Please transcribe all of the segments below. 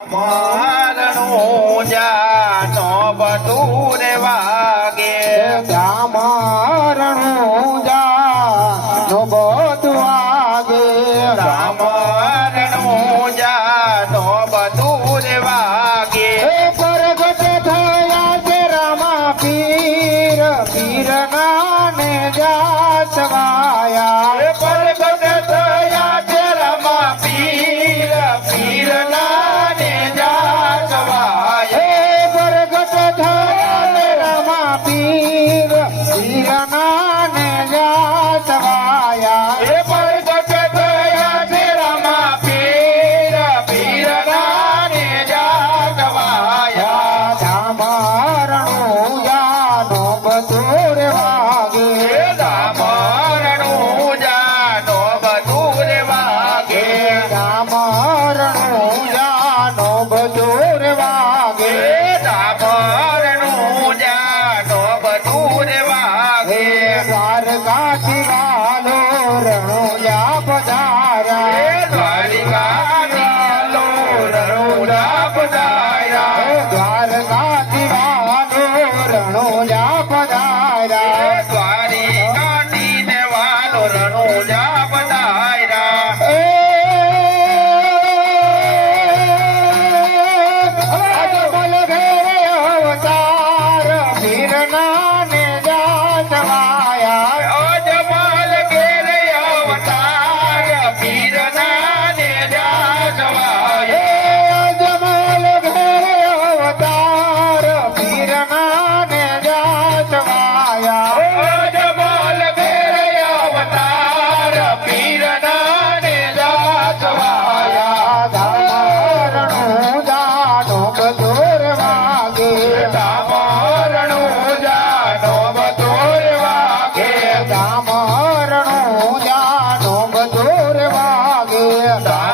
મારણું જાનો બધું રે વાગે મારણું જાનો બધું વાગે મારણું જાનો બધું રે વાગે પ્રગટ થયા છે રામા પીર પીર નાને જાસવાયા પ્રગટ થયા છે રમા પીર પીર નાને જાસવાય પ્રગટ થયા છે રામા પીર પીર નાને જાસવાયા પ્રગટ થયા છે રમા પીર પીર નાને જાસવાય મારણું જાનો બધું રે વાગે મારણું જાનો બધું રે વાગે મારણું જાનો બધું રે વાગે મારણું જાનો બધું રે વાગે દ્વારકાથી વાલો રણુજા પધાર્યા દ્વારિકાનો રણુજા પધાર્યા દ્વારકાથી વાલો રણુજા પધાર્યા દ્વારિકાથી ને વાલો રણુજા પધાર્યા અજમલ ઘેરે અવતાર વીરના ને જાસવાયા અજમલ ઘેરે અવતાર પીરના ને જાસવાય અજમલ ઘેરે અવતાર વીરના ને જાસવાયા અજમલ ઘેરે અવતાર પીરના ને જાસવાય મારણું જાનો બધું વાગે મારણું જાનો બધું વાગે મારણું જાનો બધું વાગે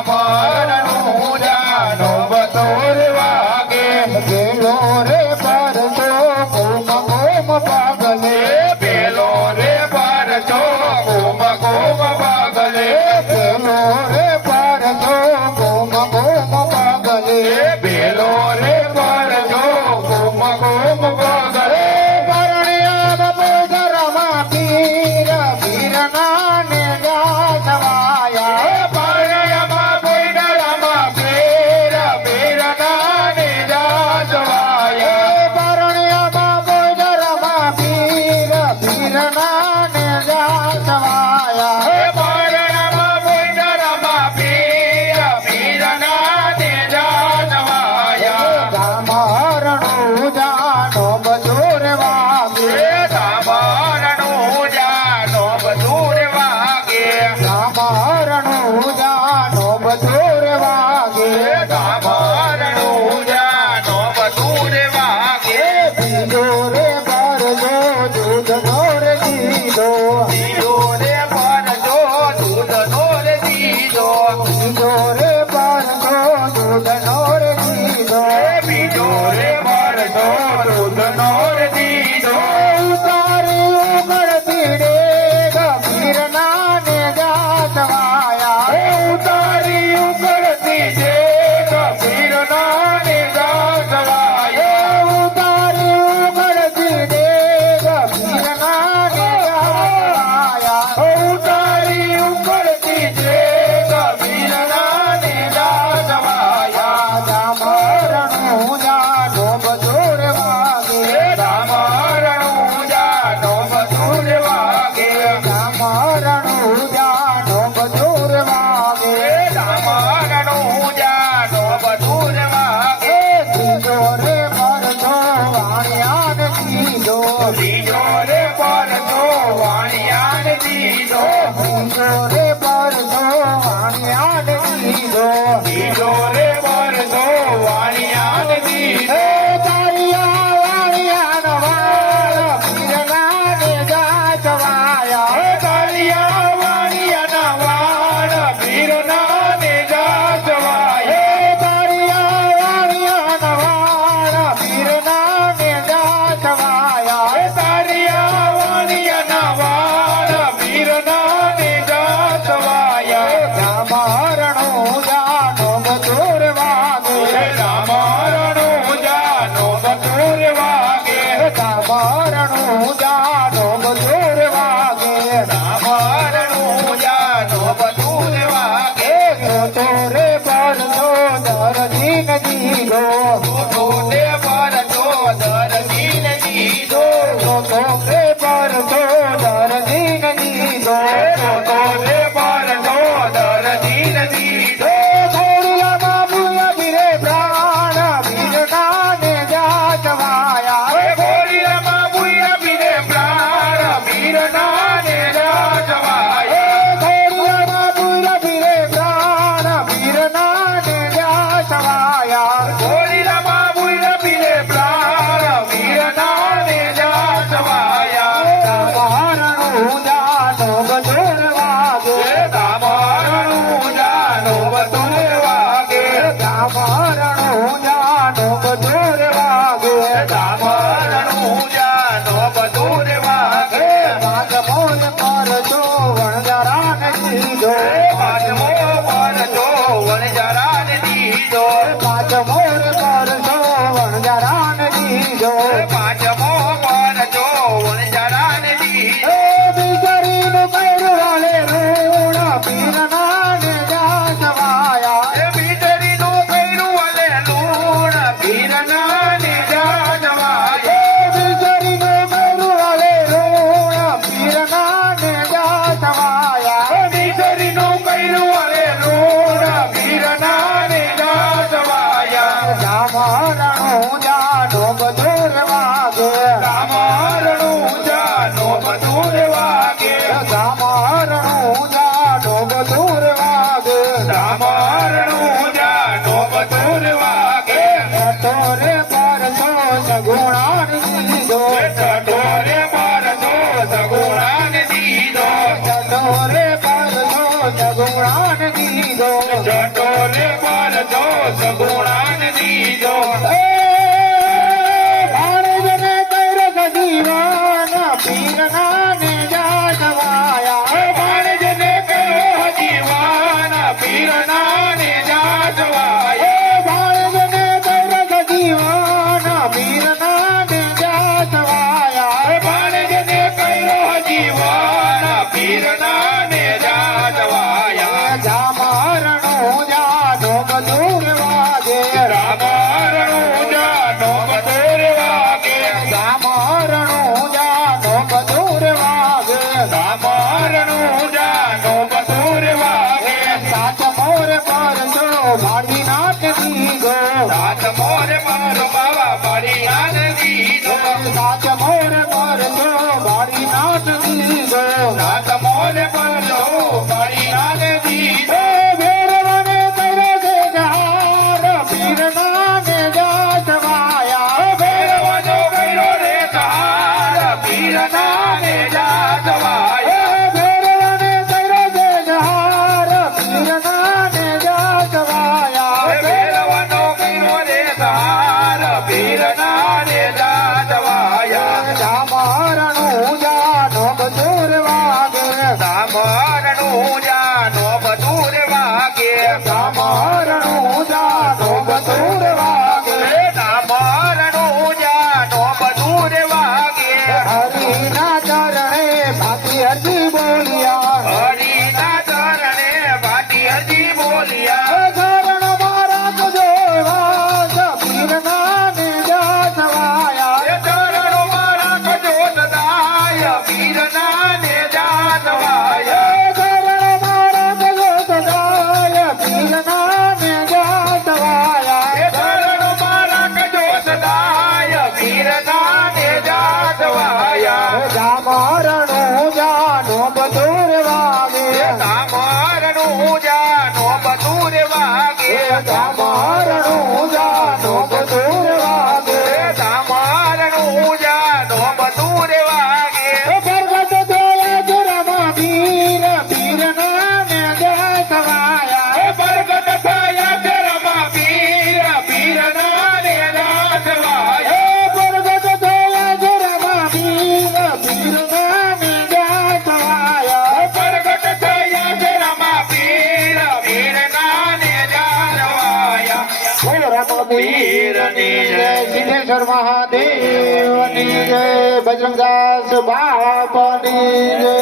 મારણું જાનો બધું વાગે ગેલો રે પરસો કોમ કોમ પાગલે પેલો રે પરચો કોમ કોમ પાગલે ગેલો રે પરસો કોમ કોમ પાગલે પેલો રે પરચો કોમ કોમ પાગલે પરણ્યા બપો ધરમા પીર પીર નાને જાસવાયા પરણ્યમાં કોઈ ડરમાં પીર પીરના ને જાસવાય પરણ્યામાં કોઈ ધરમા પીર પીર નાને જાસવાયા પરણ્યમાં કોઈ ડરમાં પીર પીરના ને જાસવાય મારણું જાનો બધું વાગે મારણું જાનો બધું વાગે મારણું જાનો બધું વાગે મારણું જાનો બધું વાગે દીધો રે ભરજો દૂધનો રે દીધો દીધો રે પરજો દૂધનો રે દીધો દીધો રે ભરજો દૂધનો રે દીધો બીજો રે પરજો દૂધનો રે દીધો ઉતારી ઉગડતી રે ગંભીર નાને જાસવાયા ઉતારી ઉકળતી છે કબીર નાને જાસવાય ઉતારી ઉગડતી રે ગંભીર નાને જાસવાયા ઉતારી ઉકળતી છે કબીર નાને જાસવાય મારણું જાનો બધું વાગે મારણું જાનો બધું વાગે મારણું જાનો બધું વાગે મારણું જાનો બધું વાગે દીધો રે ભરજો વાણિયાન દીધો દીધો રે પરજો વાણિયાન દીધો દીધો રે ભરજો વાણિયાન દીધો દીધો રે પરજો વાણિયાન દીધો તારિયા વાણિયાન વાળ પીરનાને જાસવાયા કાળિયા વાણિયાના વાણ પીરના ને જાસવાય તારિયા દરજીન દીધો તો તે ભરતો દરજીન દીધો તો તે ભરતો દરજીન દીધો તો તે ભરતો દરજીન દીધો ઘોડીલામાં ભૂલ ભીરે પ્રાણ ભીરના ને જાતવાયા ગોરીલામાં બુયા બીરે પ્રાણ વીરના ને રાજવાય ઘોડીલામાં ભૂલ ભીરે પ્રાણ ભીરના ને જાતવાયા ગોરીલામાં બુયા બીરે પ્રાણ વીરના ને રાજવાયા મારણું જાનો ગજોર વાગે તામારણું જાનો બતુલ વાગે મારણું જાનો ગજોર વાગે તામારણું જાનો બતુલ વાગે માગ મોર પર જો વણજારાન દીધો પાંચમો પરજો વણજરાન દીધો પાંચ મોર પર જો વણજારાન દીધો પાંચમો પરજો વણજરાન દીધો બિચારીનું પૈરું વાલે ઋણ પીરના ને જાસવાયા એ ભીતરીનું કર્યું વલે લૂણ પીરના ને જાજવાય બિચારીનું પૈરું વાલે ઋણ પીરના ને જાસવાયા ભીતરીનું કર્યું વલે લૂણ પીરના ને જાજવાયા જામરણું જાનો બધુર વાગે કામરણું જાનો મધુર વાગે જામરણું જાનો બધુર વાગે કામરણું જાનો મધુર વાગે તોરે પર તો સગુણાન દીધો ચટોરે મારતો સગુણાન દીધો તોરે પર તો સગુણાન દીધો ચટોરે મારતો સગુણાન દીધો ભાણેજને કૈરક દીવાન પીરના ને જાગવાયા બાળજને કર્યો જીવાન પીરના ને જાજવાય ભાણેજને કૈરક દીવાન પીરના ને જાગવાયા બાળજને કર્યો જીવાન પીરના ને જાજવાયા જામરણું જાનો બધુર વાગે રામારણું જાનો મધુર વાગે જામરણું જાનો બધુર વાગે રામારણું જાનો મધુર વાગે સાત મોર પર જો ભાડી નાટ દીધો સાત મોર પર બાવા પડી નાન દીધો સાત મોર પર જો ભાડી નાટ દીધો સાત મોર પર લો પડી નાન દીધો ભેરવને કરે છે જહાર પીરના ને જાતવાયા ભેરવનો કર્યો રે તાર પીરના ને જાજવાય ભેરવને કરે છે જહાર પીરના ને જાતવાયા ભેરવનો કર્યો રે તાર પીરના ને જાજવાયા જામરણું જાનો બધુર વાગે સામરણું જાનો મધુર વાગે જામરણું જાનો બધુર વાગે સામરણું જાનો મધુર વાગે હરિના ચરણે ભાતી હરજી બોલિયા હરિના ચરણે ભાટી હજી બોલ્યા ચરણ મારા તુજો વાસ પીરના ને જાતવાયા એ ચરણો મારા કજો સદાય પીરના ને જાજવાય ચરણ મારા તુજો સદાય પીરના ને જાતવાયા એ ચરણો મારા કજો સદાય પીરના ને જાજવાયા જામરણું જાનો બધુર વાગે સામરણું જાનો મધુર વાગે જામરણું જાનો બધુર વાગે સામરણું જાનો મધુર વાગે પ્રગટ થયા જુરમાં વીર પીરના ને જાતવાયા પ્રગટ થયા ધર્મા પીર પીરના ને જાજવાય પ્રગટ થયા જુરમાં વીર પીરના ને જાતવાયા પ્રગટ થયા ધર્મા પીર પીરના ને જાજવાયા પીરની જય સિદ્ધેશ્વર મહાદેવની જય બજરંગદાસ બાપાની જય